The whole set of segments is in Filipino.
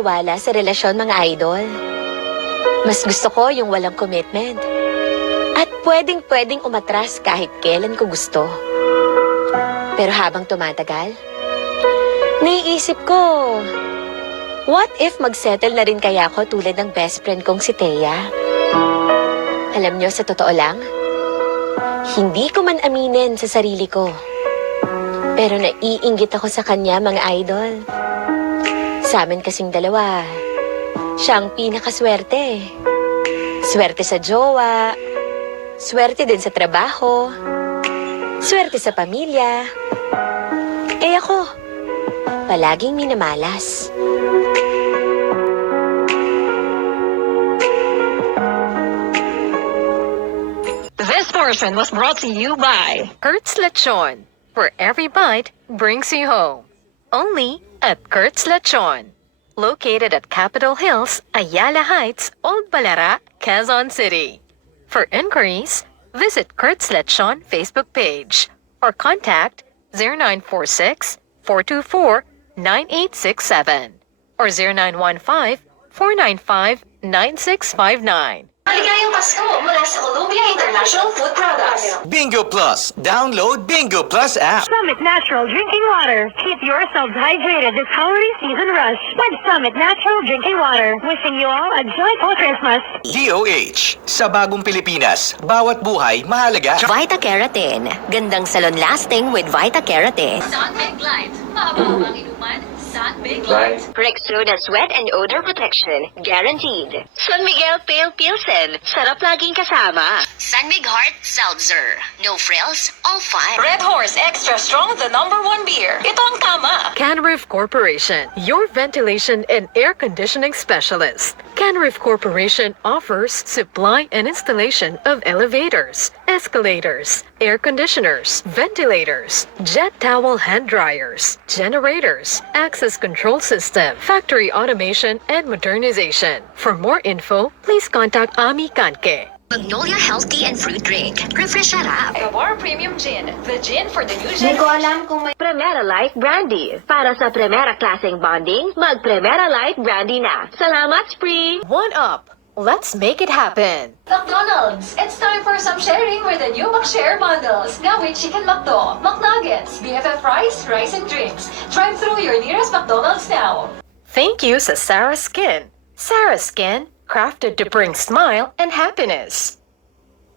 naniniwala sa relasyon, mga idol. Mas gusto ko yung walang commitment. At pwedeng-pwedeng umatras kahit kailan ko gusto. Pero habang tumatagal, naiisip ko, what if magsettle na rin kaya ako tulad ng best friend kong si Thea? Alam nyo, sa totoo lang, hindi ko man aminin sa sarili ko. Pero naiinggit ako sa kanya, mga idol. Sa amin kasing dalawa, siya ang pinakaswerte. Swerte sa jowa, swerte din sa trabaho, swerte sa pamilya. Eh ako, palaging minamalas. This portion was brought to you by Kurt's Lechon, where every bite brings you home. Only at Kurt's Lechon. Located at Capitol Hills, Ayala Heights, Old Balara, Quezon City. For inquiries, visit Kurt's Lechon Facebook page or contact 0946-424-9867 or 0915-495-9659. Maligayang Pasko mula sa Columbia International Food Products. Bingo Plus. Download Bingo Plus app. Summit Natural Drinking Water. Keep yourselves hydrated this holiday season rush with Summit Natural Drinking Water. Wishing you all a joyful Christmas. DOH. Sa bagong Pilipinas, bawat buhay mahalaga. Vita Keratin. Gandang salon lasting with Vita Keratin. Sun Big Light. Mababaw ang inuman. Sun Big Light. Rexona Sweat and Odor Protection. Guaranteed. San Miguel Pale Pilsen. Sarap laging kasama. San Mig Heart Seltzer. No frills, all fun. Red Horse Extra Strong, the #1 beer. Ito ang tama. Canrif Corporation, your ventilation and air conditioning specialist. Canrif Corporation offers supply and installation of elevators, escalators, air conditioners, ventilators, jet towel hand dryers, generators, access control system, factory automation, and modernization. For more info, please contact Ami Kanke. Magnolia Healthy and Fruit Drink. Refresh up. Gabor Premium Gin. The gin for the new Hindi ko generation. alam kung may Primera Light Brandy. Para sa Primera klaseng bonding, mag Primera Light Brandy na. Salamat, Spree! One up. Let's make it happen. McDonald's, it's time for some sharing with the new McShare bundles. Now with Chicken McDo, McNuggets, BFF Fries, Rice and Drinks. Drive through your nearest McDonald's now. Thank you sa Sarah Skin. Sarah Skin, crafted to bring smile and happiness.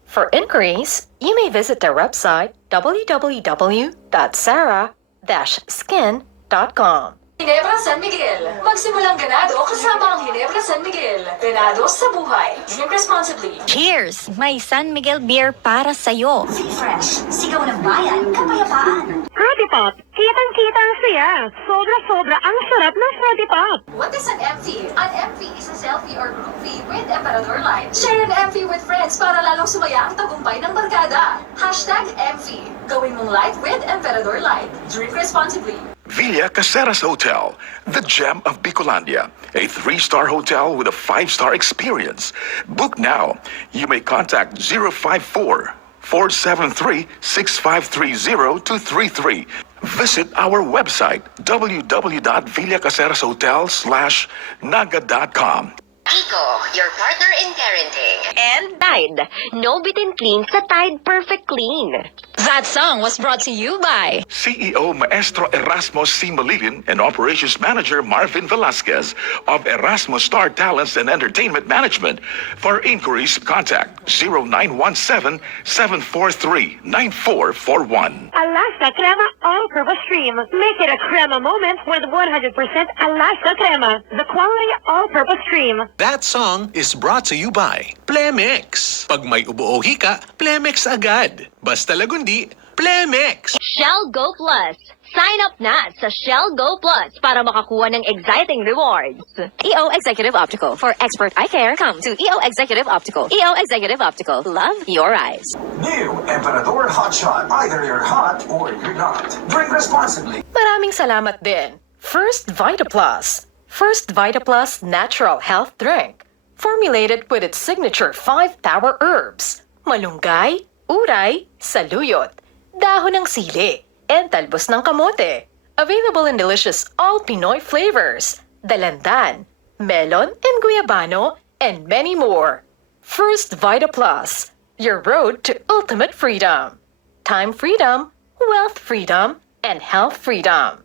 For inquiries, you may visit their website www.sarah-skin.com. Ginebra San Miguel. Magsimulang ganado kasama ang Ginebra San Miguel. Ganado sa buhay. Drink responsibly. Cheers! May San Miguel beer para sa'yo. Fresh. Sigaw ng bayan. Kapayapaan. Fruity Pop. Kitang-kita ang saya. Sobra-sobra ang sarap ng Fruity Pop. What is an MV? An MV is a selfie or group fee with Emperador Light. Share an MV with friends para lalong sumaya ang tagumpay ng barkada. #MV. Gawin mong light with Emperador Light. Drink responsibly. Villa Caceres Hotel, the gem of Bicolandia, a 3-star hotel with a 5-star experience. Book now. You may contact 054-473-6530 to 33. Visit our website www.villacacereshotel/naga.com. Eco, your partner in parenting. And Tide. No bitin clean sa Tide Perfect Clean. That song was brought to you by CEO Maestro Erasmo C. Malilin and Operations Manager Marvin Velasquez of Erasmo Star Talents and Entertainment Management. For inquiries, contact 0917-743-9441. Alaska Crema All-Purpose Cream. Make it a crema moment with 100% Alaska Crema. The quality all-purpose cream. That song is brought to you by Plemex. Pag may ubo o hika, Plemex agad. Basta lagundi, Plemex. Shell Go Plus. Sign up na sa Shell Go Plus para makakuha ng exciting rewards. EO Executive Optical. For expert eye care, come to EO Executive Optical. EO Executive Optical. Love your eyes. New Emperador Hot Shot. Either you're hot or you're not. Drink responsibly. Maraming salamat din. First Vita Plus. First Vita Plus Natural Health Drink. Formulated with its signature 5 power herbs. Malunggay, uray, saluyot, dahon ng sili, and talbos ng kamote. Available in delicious all Pinoy flavors. Dalandan, melon and guayabano, and many more. First Vita Plus, your road to ultimate freedom. Time freedom, wealth freedom, and health freedom.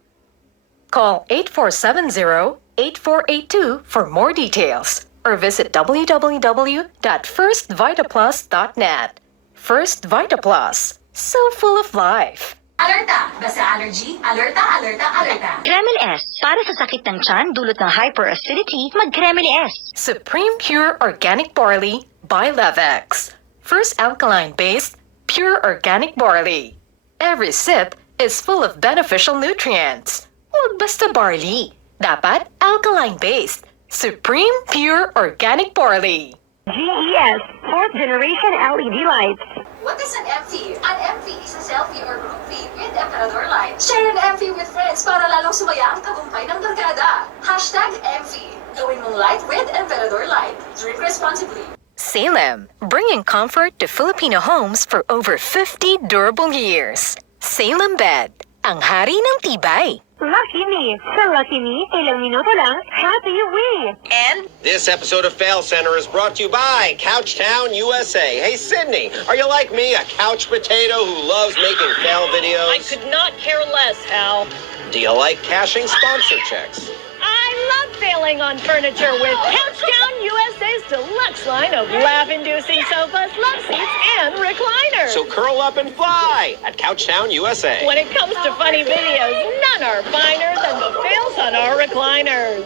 Call 8470-8482 for more details or visit www.firstvitaplus.net. First Vita Plus, so full of life. Alerta! Basta allergy, alerta, alerta, alerta. Kremil S. Para sa sakit ng tiyan dulot ng hyperacidity, mag-Kremil S. Supreme Pure Organic Barley by Levex. First alkaline-based, pure organic barley. Every sip is full of beneficial nutrients. Huwag basta barley. Dapat alkaline-based. Supreme Pure Organic Barley. GES, 4th generation LED lights. What is an MV? An MV is a selfie or group feed with Emperador Light. Share an MV with friends para lalong sumaya ang tagumpay ng barkada. Hashtag MV. Gawin mong light with Emperador Light. Drink responsibly. Salem, bringing comfort to Filipino homes for over 50 durable years. Salem Bed, ang hari ng tibay. Lucky me. Sa Lucky Me, ilang minuto lang, happy we. And This episode of Fail Center is brought to you by Couchtown USA. Hey, Sydney, are you like me, a couch potato who loves making fail videos? I could not care less, Hal. Do you like cashing sponsor checks? I love failing on furniture with Couchdown USA's deluxe line of laugh-inducing sofas, love seats, and recliners. So curl up and fly at Couchtown USA. When it comes to funny videos, none are finer than the fails on our recliners.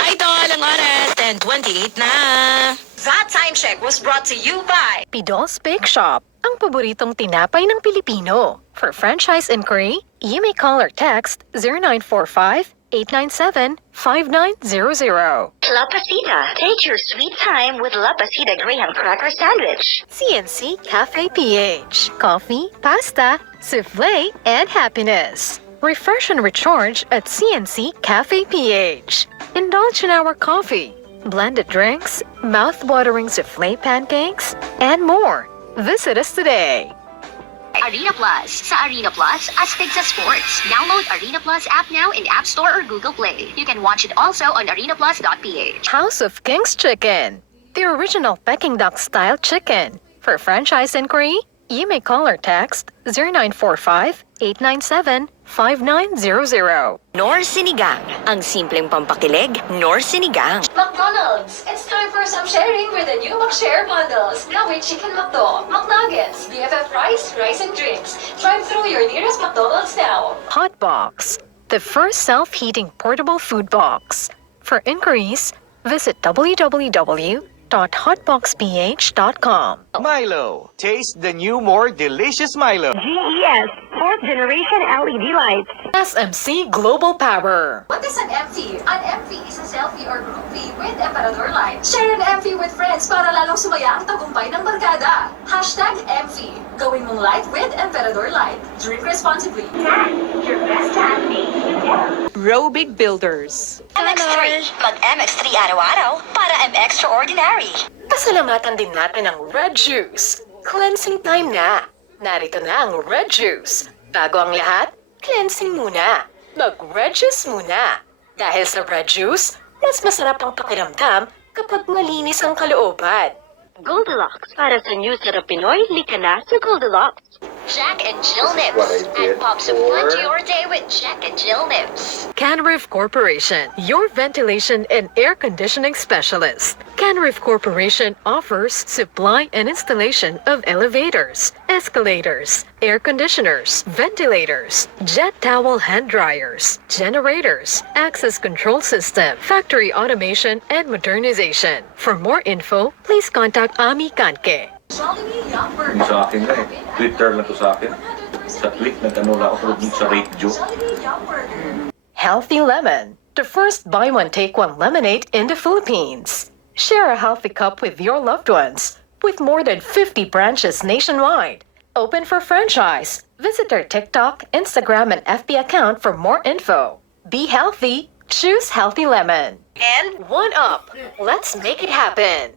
Idol, ang oras, 10:28 na. That time check was brought to you by Pidol's Bake Shop, ang paboritong tinapay ng Pilipino. For franchise inquiry, you may call or text 0945-897-5900. La Pasita. Take your sweet time with La Pasita Graham Cracker Sandwich. CNC Cafe PH. Coffee, pasta, souffle, and happiness. Refresh and recharge at CNC Cafe PH. Indulge in our coffee, blended drinks, mouth-watering souffle pancakes, and more. Visit us today. Arena Plus. Sa Arena Plus, astig sa sports. Download Arena Plus app now in App Store or Google Play. You can watch it also on arenaplus.ph. House of Kings Chicken, the original Peking duck style chicken. For franchise inquiry, you may call or text 0945-897-5900. Nor Sinigang. Ang simpleng pampakilig, Nor Sinigang. McDonald's! It's time for some sharing with the new McShare bundles. Now with Chicken McDo, McNuggets, BFF rice, rice and drinks. Drive through your nearest McDonald's now. Hotbox, the first self-heating portable food box. For inquiries, visit www.hotboxph.com. Milo. Taste the new, more delicious Milo. GES, 4th generation LED lights. SMC Global Power. What is an MV? An MV is a selfie or group feed with Emperador Light. Share an MV with friends para lalong sumaya ang tagumpay ng barkada. Hashtag MV. Gawin mong light with Emperador Light. Drink responsibly. Your best time makes you better. Robig Builders. MX3. Mag-MX3 araw-araw para M-Extraordinary. Pasalamatan din natin ang Red Juice. Cleansing time na. Narito na ang Red Juice. Bago ang lahat, cleansing muna. Mag-Red Juice muna. Dahil sa Red Juice, mas masarap ang pakiramdam kapag malinis ang kalooban. Goldilocks. Para sa news sa Pinoy, lika na sa Goldilocks. Jack and Jill Nips. Add pop some fun to your day with Jack and Jill Nips. Canrif Corporation, your ventilation and air conditioning specialist. Canrif Corporation offers supply and installation of elevators, escalators, air conditioners, ventilators, jet towel hand dryers, generators, access control system, factory automation, and modernization. For more info, please contact Ami Kanke. Jollibee Young Burger. Sa akin na eh. Twitter na to sa akin. Sa tweet, nag-ano lang ako sa radio. Jollibee Young Burger. Healthy Lemon, the first buy one take one lemonade in the Philippines. Share a healthy cup with your loved ones. With more than 50 branches nationwide. Open for franchise. Visit our TikTok, Instagram, and FB account for more info. Be healthy. Choose Healthy Lemon. And One up. Let's make it happen.